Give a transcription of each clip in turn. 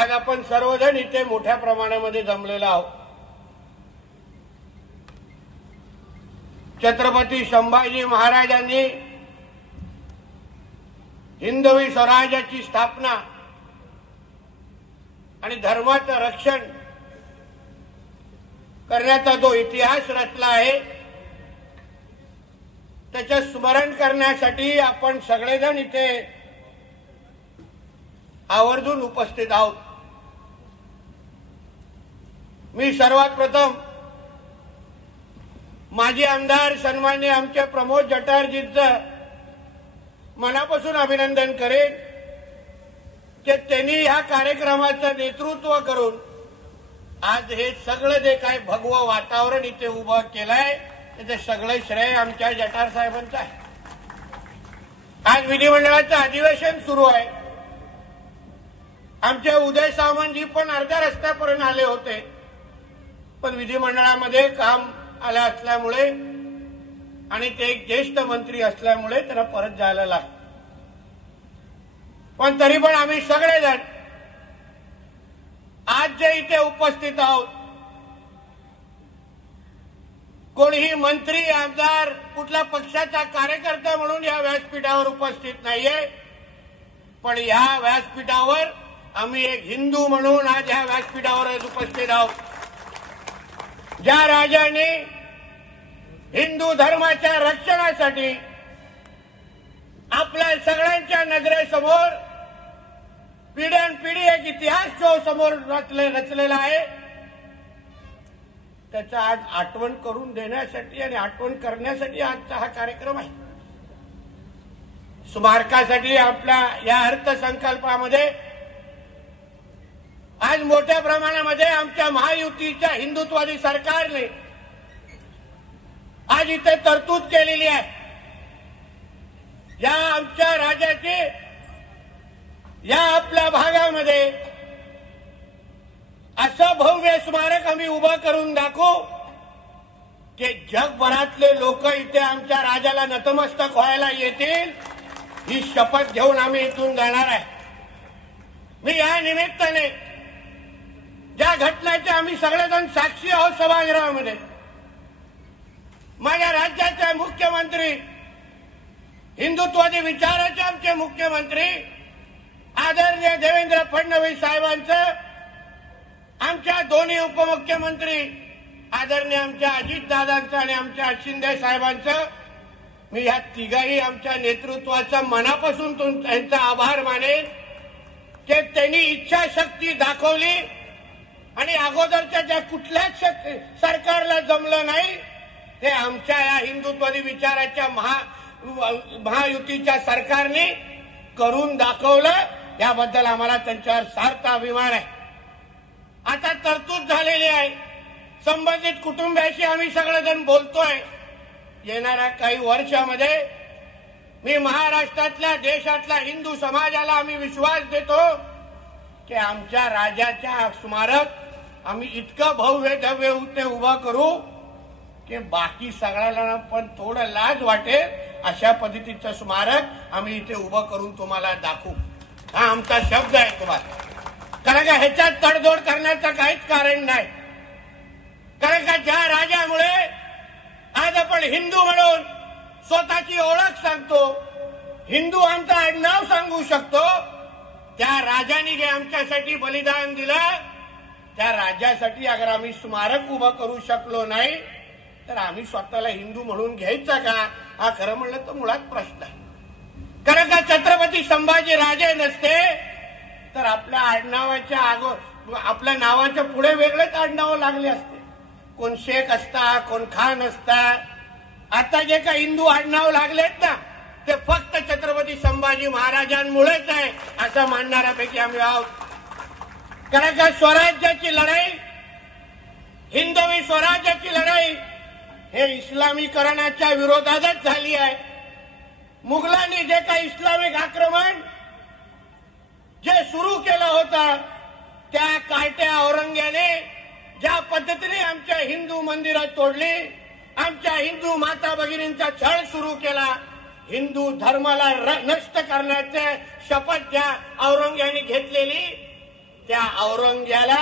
आज आपण सर्वजण इथे मोठ्या प्रमाणामध्ये जमलेलो आहोत छत्रपती संभाजी महाराजांनी हिंदवी स्वराज्याची स्थापना आणि धर्माचं रक्षण करण्याचा जो इतिहास रचला आहे त्याचं स्मरण करण्यासाठी आपण सगळेजण इथे आवर्जून उपस्थित आहोत मी सर्वात प्रथम माजी आमदार सन्मान्य आमचे प्रमोद जटारजींच मनापासून अभिनंदन करेन की त्यांनी ह्या कार्यक्रमाचं नेतृत्व करून आज हे सगळं जे काय भगव वातावरण इथे उभं केलंय ते सगळं श्रेय आमच्या जटार साहेबांचं आहे आज विधिमंडळाचं अधिवेशन सुरू आहे आमचे उदय सावंतजी पण अर्ध्या रस्त्यापर्यंत आले होते पण विधिमंडळामध्ये काम आले असल्यामुळे आणि ते एक ज्येष्ठ मंत्री असल्यामुळे त्यांना परत जायला लागलं पण तरी पण आम्ही सगळेजण आज जे इथे उपस्थित आहोत कोणीही मंत्री आमदार कुठल्या पक्षाचा कार्यकर्ता म्हणून या व्यासपीठावर उपस्थित नाहीये पण या व्यासपीठावर आम्ही एक हिंदू म्हणून आज ह्या व्यासपीठावर आज उपस्थित आहोत ज्या राजाने हिंदू धर्माच्या रक्षणासाठी आपल्या सगळ्यांच्या नजरेसमोर पिढी एक इतिहास जो समोर रचले रचलेला आहे त्याचा आज आठवण करून देण्यासाठी आणि आठवण करण्यासाठी आजचा हा कार्यक्रम आहे स्मारकासाठी आपल्या या अर्थसंकल्पामध्ये आज मोठ्या प्रमाणामध्ये आमच्या महायुतीच्या हिंदुत्वादी सरकारने आज इथे तरतूद केलेली आहे या आमच्या राज्याची या आपल्या भागामध्ये असं भव्य स्मारक आम्ही उभं करून दाखवू की जगभरातले लोक इथे आमच्या राजाला नतमस्तक व्हायला येतील ही शपथ घेऊन आम्ही इथून जाणार आहे मी या निमित्ताने ज्या घटनेचे आम्ही सगळेजण साक्षी आहोत सभागृहामध्ये माझ्या राज्याचे मुख्यमंत्री हिंदुत्वादी विचाराचे आमचे मुख्यमंत्री आदरणीय देवेंद्र फडणवीस साहेबांचं आमच्या दोन्ही उपमुख्यमंत्री आदरणीय आमच्या अजितदादांचं आणि आमच्या शिंदे साहेबांचं मी या तिघाही आमच्या नेतृत्वाचं मनापासून त्यांचा आभार मानेन की त्यांनी इच्छाशक्ती दाखवली आणि अगोदरच्या ज्या कुठल्याच सरकारला जमलं नाही ते आमच्या या हिंदुत्वादी विचाराच्या महा महायुतीच्या सरकारने करून दाखवलं याबद्दल आम्हाला त्यांच्यावर सार्थ अभिमान आहे आता तरतूद झालेली आहे संबंधित कुटुंबियाशी आम्ही सगळेजण बोलतोय येणाऱ्या काही वर्षामध्ये मी महाराष्ट्रातल्या देशातल्या हिंदू समाजाला आम्ही विश्वास देतो की आमच्या राजाच्या स्मारक आम्ही इतका भव्य भव्य उत्ते उभा करू की बाकी सगळ्याला पण थोडं लाज वाटेल अशा पद्धतीचं स्मारक आम्ही इथे उभं करून तुम्हाला दाखवू हा आमचा शब्द आहे तुम्हाला कारण का ह्याच्यात तडजोड करण्याचं काहीच कारण नाही कारण का ज्या राजामुळे आज आपण हिंदू म्हणून स्वतःची ओळख सांगतो हिंदू आमचं आडनाव सांगू शकतो त्या राजाने जे आमच्यासाठी बलिदान दिलं त्या राजासाठी अगर आम्ही स्मारक उभं करू शकलो नाही तर आम्ही स्वतःला हिंदू म्हणून घ्यायचा का हा खरं म्हणलं तर मुळात प्रश्न आहे कारण का छत्रपती संभाजी राजे नसते तर आपल्या आडनावाच्या आगो आपल्या नावाच्या पुढे वेगळेच आडनावं लागले असते कोण शेख असता कोण खान असता आता जे का हिंदू आडनाव लागलेत ना ते फक्त छत्रपती संभाजी महाराजांमुळेच आहे असं मानणाऱ्यापैकी आम्ही आहोत कारण का स्वराज्याची लढाई हिंदवी स्वराज्याची लढाई हे इस्लामीकरणाच्या विरोधातच झाली आहे मुघलांनी जे काही इस्लामिक आक्रमण जे सुरू केलं होतं त्या काट्या औरंग्याने ज्या पद्धतीने आमच्या हिंदू मंदिरं तोडली आमच्या हिंदू माता भगिनींचा छळ सुरू केला हिंदू धर्माला नष्ट करण्याचे शपथ ज्या औरंग्याने घेतलेली त्या औरंग्याला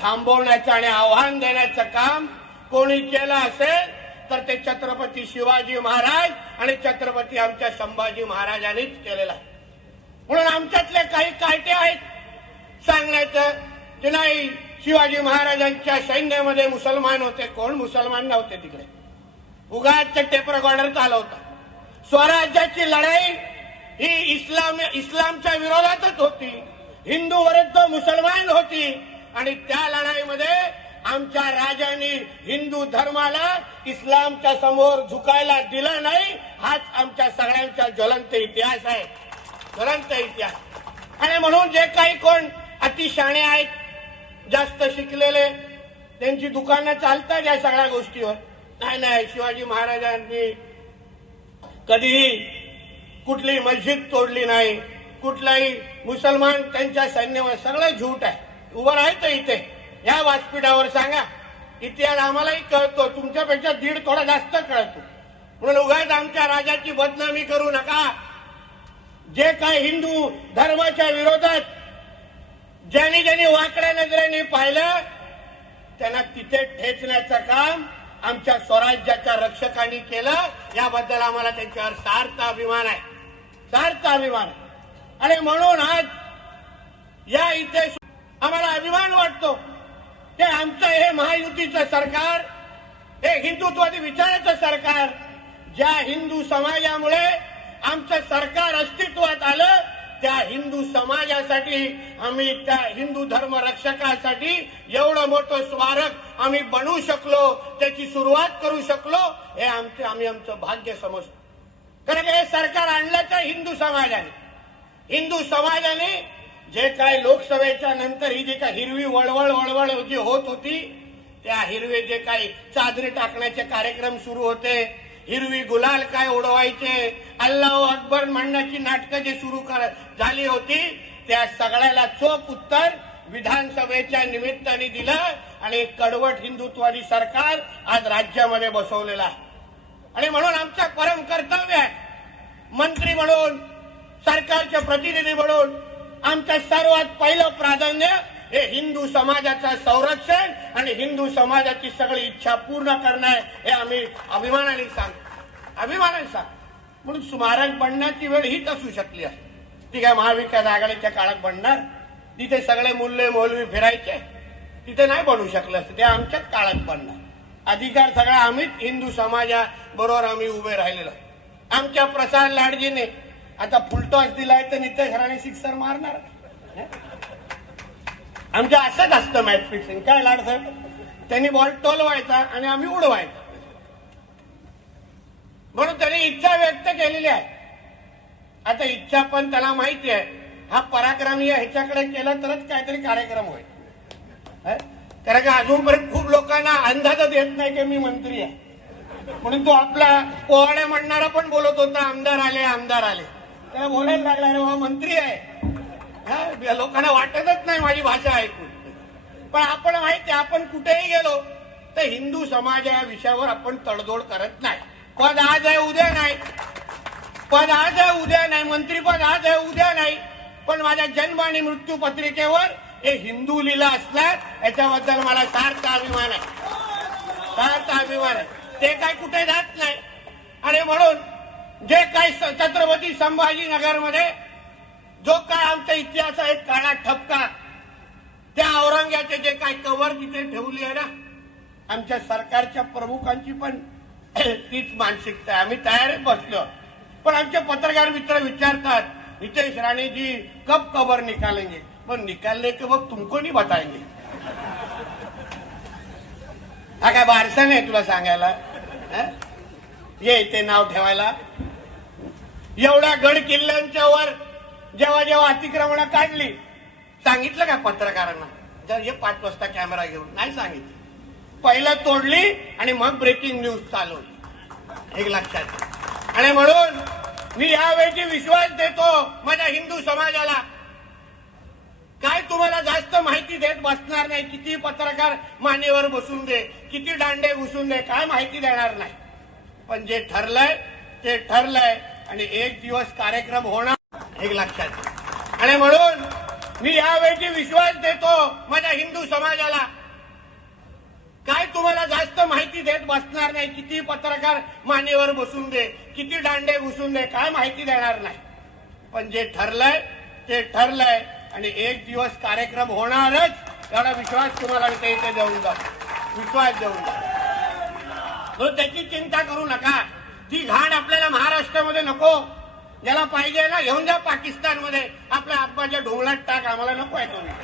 थांबवण्याचं आणि आव्हान देण्याचं काम कोणी केलं असेल तर ते छत्रपती शिवाजी महाराज आणि छत्रपती आमच्या संभाजी महाराजांनीच केलेलं आहे म्हणून आमच्यातले काही कायटे आहेत सांगण्याचं की नाही शिवाजी महाराजांच्या सैन्यामध्ये मुसलमान होते कोण मुसलमान नव्हते तिकडे उगाच्या टेपर गॉर्डर चालवता स्वराज्याची लढाई ही इस्लाम इस्लामच्या विरोधातच होती हिंदू विरुद्ध मुसलमान होती आणि त्या लढाईमध्ये आमच्या राजांनी हिंदू धर्माला इस्लामच्या समोर झुकायला दिला नाही हाच आमच्या सगळ्यांचा ज्वलंत इतिहास आहे ज्वलंत इतिहास आणि म्हणून जे काही कोण अतिशाणे आहेत जास्त शिकलेले त्यांची दुकानं चालतात या सगळ्या गोष्टीवर नाही नाही शिवाजी महाराजांनी कधीही कुठली मस्जिद तोडली नाही कुठलाही मुसलमान त्यांच्या सैन्यावर सगळं झूट आहे उभं राहायचं इथे या व्यासपीठावर सांगा इतिहास आम्हालाही कळतो तुमच्यापेक्षा दीड थोडा जास्त कळतो म्हणून उगाच आमच्या राजाची बदनामी करू नका जे काय हिंदू धर्माच्या विरोधात ज्यांनी ज्यांनी वाकड्या नजरेने पाहिलं त्यांना तिथे ठेचण्याचं काम आमच्या स्वराज्याच्या रक्षकांनी केलं याबद्दल आम्हाला त्यांच्यावर सार्थ अभिमान आहे सार्थ अभिमान आहे आणि म्हणून आज या इथे आम्हाला अभिमान वाटतो की आमचं हे महायुतीचं सरकार हे हिंदुत्वादी विचाराचं सरकार ज्या हिंदू समाजामुळे आमचं सरकार अस्तित्वात आलं त्या हिंदू समाजासाठी आम्ही त्या हिंदू धर्म रक्षकासाठी एवढं मोठं स्मारक आम्ही बनवू शकलो त्याची सुरुवात करू शकलो हे आमचे आम्ही आमचं भाग्य समजतो कारण हे सरकार आणलं तर हिंदू समाजाने हिंदू समाजाने जे काय लोकसभेच्या नंतर ही जी काय हिरवी वळवळ वळवळ जी होत होती त्या हिरवे जे काही चादरी टाकण्याचे कार्यक्रम सुरू होते हिरवी गुलाल काय उडवायचे अल्लाह अकबर म्हणण्याची नाटकं जी सुरू झाली होती त्या सगळ्याला चोख उत्तर विधानसभेच्या निमित्ताने दिलं आणि कडवट हिंदुत्वादी सरकार आज राज्यामध्ये बसवलेलं आहे आणि म्हणून आमचं परम कर्तव्य आहे मंत्री म्हणून सरकारचे प्रतिनिधी म्हणून आमचं सर्वात पहिलं प्राधान्य हे हिंदू समाजाचं संरक्षण आणि हिंदू समाजाची सगळी इच्छा पूर्ण करणं हे आम्ही अभिमानाने सांग अभिमानाने सांग म्हणून स्मारक बनण्याची वेळ हीच असू शकली असते ती काय महाविकास आघाडीच्या काळात बनणार तिथे सगळे मुल्ले मोलवी फिरायचे तिथे नाही बनू शकले असते ते आमच्याच काळात बनणार अधिकार सगळा आम्हीच हिंदू समाजा बरोबर आम्ही उभे राहिलेलो आमच्या प्रसाद लाडजीने आता फुलटॉस दिलाय तर नितेश राणे सिक्सर मारणार आमचं असंच असतं मॅच फिक्सिंग काय लाड साहेब त्यांनी बॉल टोलवायचा आणि आम्ही उडवायचा म्हणून त्याने इच्छा व्यक्त केलेली आहे आता इच्छा पण त्याला माहिती आहे हा पराक्रम या ह्याच्याकडे केला तरच काहीतरी कार्यक्रम होईल कारण का अजूनपर्यंत खूप लोकांना अंदाजच येत नाही की मी मंत्री आहे म्हणून तो आपला पोहाड्या म्हणणारा पण बोलत होता आमदार आले आमदार आले त्याला बोलायला लागला रे मंत्री आहे लोकांना वाटतच नाही माझी भाषा ऐकून पण आपण माहिती आपण कुठेही गेलो तर हिंदू समाज या विषयावर आपण तडजोड करत नाही पद आज आहे उद्या नाही पद आज आहे उद्या नाही मंत्रीपद आज आहे उद्या नाही पण माझ्या जन्म आणि मृत्यू पत्रिकेवर हे हिंदू लिहिलं असल्या याच्याबद्दल मला सार्थ अभिमान आहे सार्थ अभिमान आहे ते काय कुठे जात नाही आणि म्हणून जे काही छत्रपती संभाजीनगरमध्ये जो काय आमचा इतिहास आहे काळा ठपका त्या औरंग्याचे जे काय कवर तिथे ठेवली आहे ना आमच्या सरकारच्या प्रमुखांची पण तीच मानसिकता आम्ही तयार बसलो पण आमचे पत्रकार मित्र विचारतात नितेश राणेजी कब कवर निकालेंगे पण निकालले की मग तुमको नाही बताएंगे हा काय बारसा नाही तुला सांगायला ये ते नाव ठेवायला एवढ्या गड किल्ल्यांच्या वर जेव्हा जेव्हा अतिक्रमण काढली सांगितलं का पत्रकारांना जर हे पाच वाजता कॅमेरा घेऊन नाही सांगितलं पहिलं तोडली आणि मग ब्रेकिंग न्यूज चालवली एक लक्षात आणि म्हणून मी यावेळी विश्वास देतो माझ्या हिंदू समाजाला काय तुम्हाला जास्त माहिती देत बसणार नाही किती पत्रकार मानेवर बसून दे किती दांडे घुसून दे काय माहिती देणार नाही पण जे ठरलंय ते ठरलंय आणि एक दिवस कार्यक्रम होणार एक लक्षात आणि म्हणून मी यावेळी विश्वास देतो माझ्या हिंदू समाजाला काय तुम्हाला जास्त माहिती देत बसणार नाही किती पत्रकार मानेवर बसून दे किती दांडे घुसून दे काय माहिती देणार नाही पण जे ठरलंय ते ठरलंय आणि एक दिवस कार्यक्रम होणारच एवढा विश्वास तुम्हाला इथे इथे देऊन जा विश्वास देऊन जा त्याची चिंता करू नका ती घाण आपल्याला महाराष्ट्रामध्ये नको ज्याला पाहिजे ना घेऊन जा पाकिस्तानमध्ये आपल्या आपल्या ढोंगलात टाक आम्हाला नको आहे तुम्ही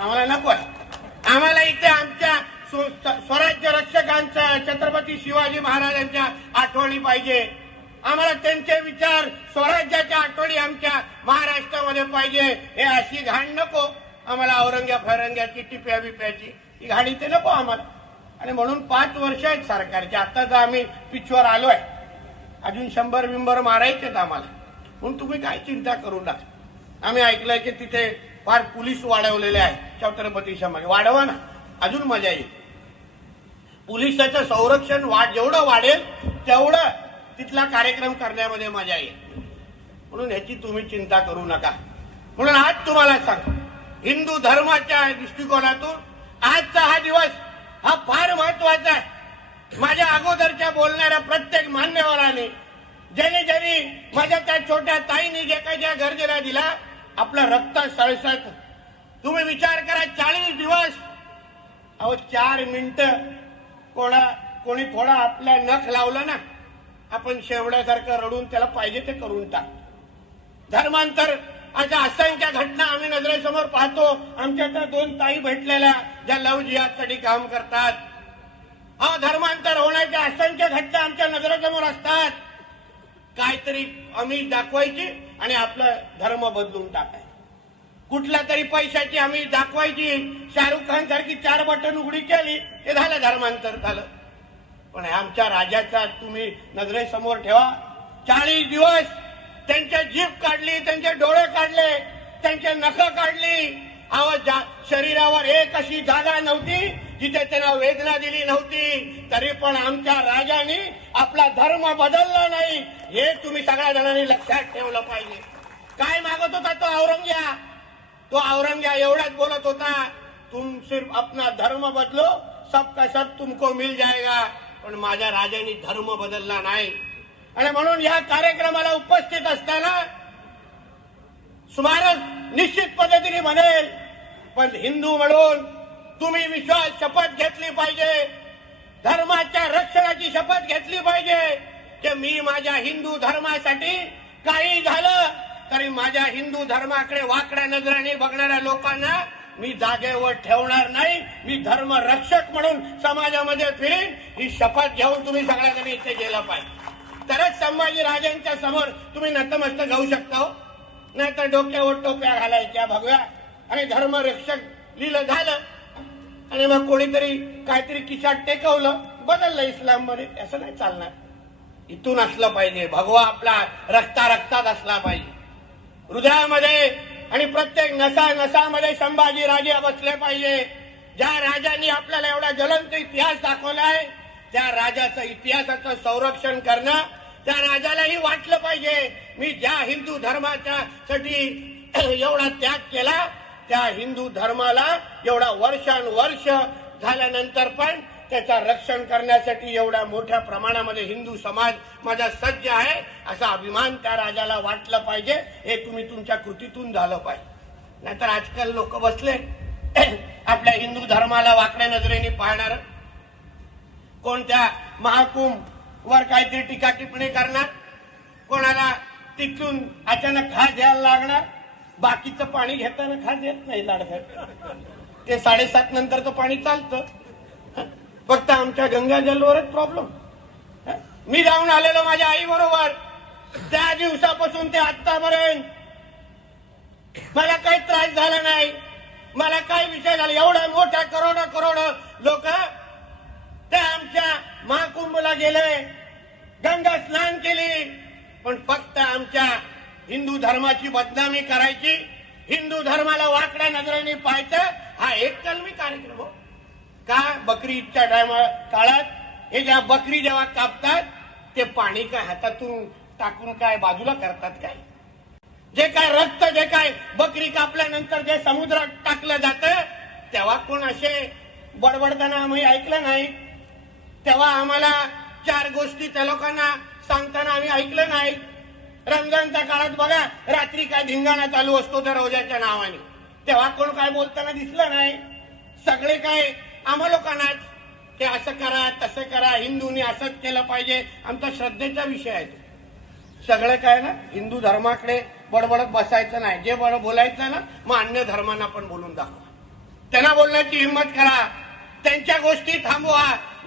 आम्हाला नको आहे आम्हाला इथे आमच्या स्वराज्य रक्षकांच्या छत्रपती शिवाजी महाराजांच्या आठवणी पाहिजे आम्हाला त्यांचे विचार स्वराज्याच्या आठवणी आमच्या महाराष्ट्रामध्ये पाहिजे हे अशी घाण नको आम्हाला औरंग्या फैरंग्याची टिप्या बिप्याची ही घाण इथे नको आम्हाला आणि म्हणून पाच वर्ष आहेत सरकारचे आता जर आम्ही पिचवर आलोय अजून शंभर बिंबर मारायचेत आम्हाला म्हणून तुम्ही काय चिंता करू नका आम्ही ऐकलंय की तिथे फार पोलीस वाढवलेले आहेत छत्रपती समाज वाढवा ना अजून मजा येईल पोलिसाचं संरक्षण वाढ जेवढं वाढेल तेवढं तिथला कार्यक्रम करण्यामध्ये मजा येईल म्हणून ह्याची तुम्ही चिंता करू नका म्हणून आज तुम्हाला सांग हिंदू धर्माच्या दृष्टिकोनातून आजचा हा दिवस हा फार महत्वाचा आहे माझ्या अगोदरच्या बोलणाऱ्या प्रत्येक मान्यवरांनी ज्याने ज्याने माझ्या त्या छोट्या ताईने जे काही ज्या गरजेला दिला आपलं रक्त सळसत तुम्ही विचार करा चाळीस दिवस अहो चार मिनिट कोणा कोणी थोडा आपला नख लावला ना आपण शेवड्यासारखं रडून त्याला पाहिजे ते करून टाक धर्मांतर अशा असंख्य घटना आम्ही नजरेसमोर पाहतो आमच्या त्या दोन ताई भेटलेल्या ज्या लव जिहादसाठी काम करतात हा धर्मांतर होण्याच्या असंख्य घटना आमच्या नजरेसमोर असतात काहीतरी आम्ही दाखवायची आणि आपला धर्म बदलून टाकायची कुठल्या तरी पैशाची आम्ही दाखवायची शाहरुख खान सारखी चार बटन उघडी केली ते झालं धर्मांतर झालं पण आमच्या राजाचा तुम्ही नजरेसमोर ठेवा चाळीस दिवस त्यांच्या जीभ काढली त्यांचे डोळे काढले त्यांचे नख काढली आवाज शरीरावर एक अशी जागा नव्हती जिथे त्यांना वेदना दिली नव्हती तरी पण आमच्या राजाने आपला धर्म बदलला नाही हे तुम्ही सगळ्या जणांनी लक्षात ठेवलं पाहिजे काय मागत होता तो औरंग्या तो औरंग्या एवढाच बोलत होता तुम सिर्फ आपला धर्म बदलो सबका सब तुमको मिल जाएगा पण माझ्या राजाने धर्म बदलला नाही आणि म्हणून या कार्यक्रमाला उपस्थित असताना सुमारे निश्चित पद्धतीने म्हणेल पण हिंदू म्हणून तुम्ही विश्वास शपथ घेतली पाहिजे धर्माच्या रक्षणाची शपथ घेतली पाहिजे की मी माझ्या हिंदू धर्मासाठी काही झालं तरी माझ्या हिंदू धर्माकडे वाकड्या नजराने बघणाऱ्या लोकांना मी जागेवर ठेवणार नाही मी धर्म रक्षक म्हणून समाजामध्ये फिरेन ही शपथ घेऊन तुम्ही सगळ्यांनी इथे गेला पाहिजे तरच संभाजी राजांच्या समोर तुम्ही नतमस्तक होऊ शकता हो नाहीतर डोक्यावर टोप्या घालायच्या भगव्या आणि धर्म रक्षक लिहिलं झालं आणि मग कोणीतरी काहीतरी किशात टेकवलं बदललं इस्लाम मध्ये असं नाही चालणार इथून असलं पाहिजे भगवा आपला रक्ता रक्तात असला पाहिजे हृदयामध्ये आणि प्रत्येक नसा नसामध्ये संभाजी राजे बसले पाहिजे ज्या राजांनी आपल्याला एवढा ज्वलंत इतिहास दाखवला आहे त्या राजाचं इतिहासाचं संरक्षण करणं त्या राजालाही वाटलं पाहिजे मी ज्या हिंदू धर्माच्या साठी एवढा त्याग केला त्या हिंदू धर्माला एवढा वर्षानुवर्ष झाल्यानंतर पण त्याचा रक्षण करण्यासाठी एवढ्या मोठ्या प्रमाणामध्ये हिंदू समाज माझा सज्ज आहे असा अभिमान त्या राजाला वाटलं पाहिजे हे तुम्ही तुमच्या कृतीतून झालं पाहिजे नाहीतर आजकाल लोक बसले आपल्या हिंदू धर्माला वाकड्या नजरेने पाहणार कोणत्या महाकुंभ वर काहीतरी टीका टिप्पणी करणार कोणाला तिथून अचानक खास द्यायला लागणार बाकीचं पाणी घेताना खास येत नाही लाडघट ते साडेसात तो पाणी चालतं फक्त आमच्या गंगाजलवरच प्रॉब्लेम मी जाऊन आलेलो माझ्या आई बरोबर त्या दिवसापासून ते आतापर्यंत मला काही त्रास झाला नाही मला काय विषय झाला एवढा मोठ्या करोड करोड लोक त्या आमच्या महाकुंभला गेले गंगा स्नान केली पण फक्त आमच्या हिंदू धर्माची बदनामी करायची हिंदू धर्माला वाकड्या नजरेने पाहायचं हा एक कलमी कार्यक्रम हो का बकरी इतक्या काळात हे ज्या बकरी जेव्हा कापतात ते पाणी काय हातातून टाकून काय बाजूला करतात काय जे काय रक्त जे काय बकरी कापल्यानंतर जे समुद्रात टाकलं जातं तेव्हा कोण असे बडबडताना आम्ही ऐकलं नाही तेव्हा आम्हाला चार गोष्टी त्या लोकांना सांगताना आम्ही ऐकलं नाही रमजानच्या काळात बघा रात्री काय धिंगाणा चालू असतो त्या रोजाच्या नावाने तेव्हा कोण काय बोलताना दिसलं नाही सगळे काय आम्हा लोकांनाच ते असं करा तसं करा हिंदूंनी असंच केलं पाहिजे आमचा श्रद्धेचा विषय आहे सगळं काय ना हिंदू धर्माकडे बडबडत बसायचं नाही जे बड बोलायचं ना मग अन्य धर्मांना पण बोलून दाखवा त्यांना बोलण्याची हिंमत करा त्यांच्या गोष्टी थांबवा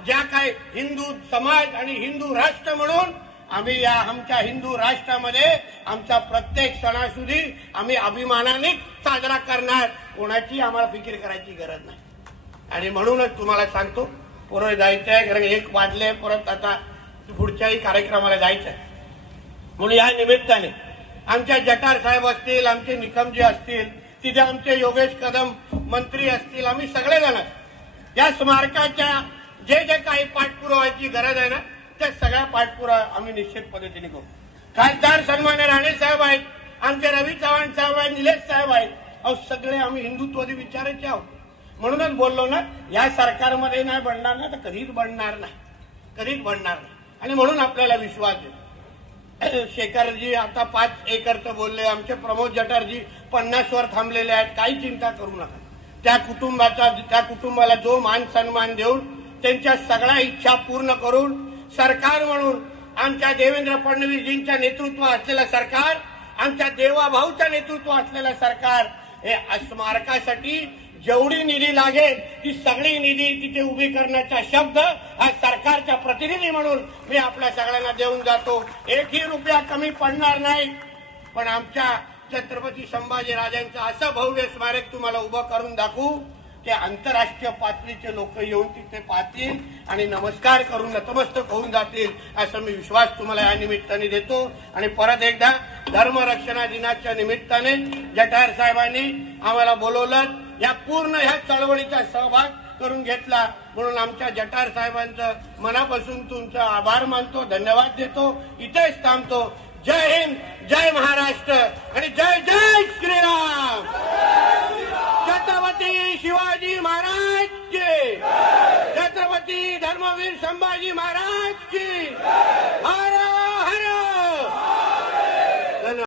ज्या काय हिंदू समाज आणि हिंदू राष्ट्र म्हणून आम्ही या आमच्या हिंदू राष्ट्रामध्ये आमचा प्रत्येक सणासुदी आम्ही अभिमानाने साजरा करणार कोणाची आम्हाला फिकीर करायची गरज नाही आणि म्हणूनच तुम्हाला सांगतो परत जायचं आहे कारण एक वाजले परत आता पुढच्याही कार्यक्रमाला जायचं म्हणून या निमित्ताने आमच्या जटार साहेब असतील आमचे निकमजी असतील तिथे आमचे योगेश कदम मंत्री असतील आम्ही सगळेजण या स्मारकाच्या जे जे काही पाठपुराव्याची गरज आहे ना त्या सगळ्या पाठपुरावा आम्ही निश्चित पद्धतीने करू खासदार सन्मान्य राणे साहेब आहेत आमचे रवी चव्हाण साहेब आहेत निलेश साहेब आहेत अहो सगळे आम्ही हिंदुत्वादी विचारायचे आहोत म्हणूनच बोललो ना या सरकारमध्ये नाही बनणार ना तर कधीच बनणार नाही कधीच बनणार नाही आणि म्हणून आपल्याला विश्वास आहे शेखरजी आता पाच एकरचं बोलले आमचे प्रमोद जटारजी वर थांबलेले आहेत काही चिंता करू नका त्या कुटुंबाचा त्या कुटुंबाला जो मान सन्मान देऊन त्यांच्या सगळ्या इच्छा पूर्ण करून सरकार म्हणून आमच्या देवेंद्र फडणवीसजींच्या नेतृत्व असलेलं सरकार आमच्या देवाभाऊच्या नेतृत्व असलेलं सरकार हे स्मारकासाठी जेवढी निधी लागेल ती सगळी निधी तिथे उभी करण्याचा शब्द हा सरकारच्या प्रतिनिधी म्हणून मी आपल्या सगळ्यांना देऊन जातो एकही रुपया कमी पडणार नाही पण आमच्या छत्रपती संभाजी असं भव्य स्मारक तुम्हाला उभं करून दाखवू ते आंतरराष्ट्रीय पातळीचे लोक येऊन तिथे पाहतील आणि नमस्कार करून नतमस्तक होऊन जातील असा मी विश्वास तुम्हाला या निमित्ताने देतो आणि परत एकदा धर्मरक्षणा दिनाच्या निमित्ताने जठार साहेबांनी आम्हाला बोलवलं या पूर्ण ह्या चळवळीचा सहभाग करून घेतला म्हणून आमच्या जटार साहेबांचं मनापासून तुमचा आभार मानतो धन्यवाद देतो इथेच थांबतो जय हिंद जय महाराष्ट्र आणि जय जय श्रीराम छत्रपती शिवाजी महाराज की छत्रपती धर्मवीर संभाजी महाराज की महाराज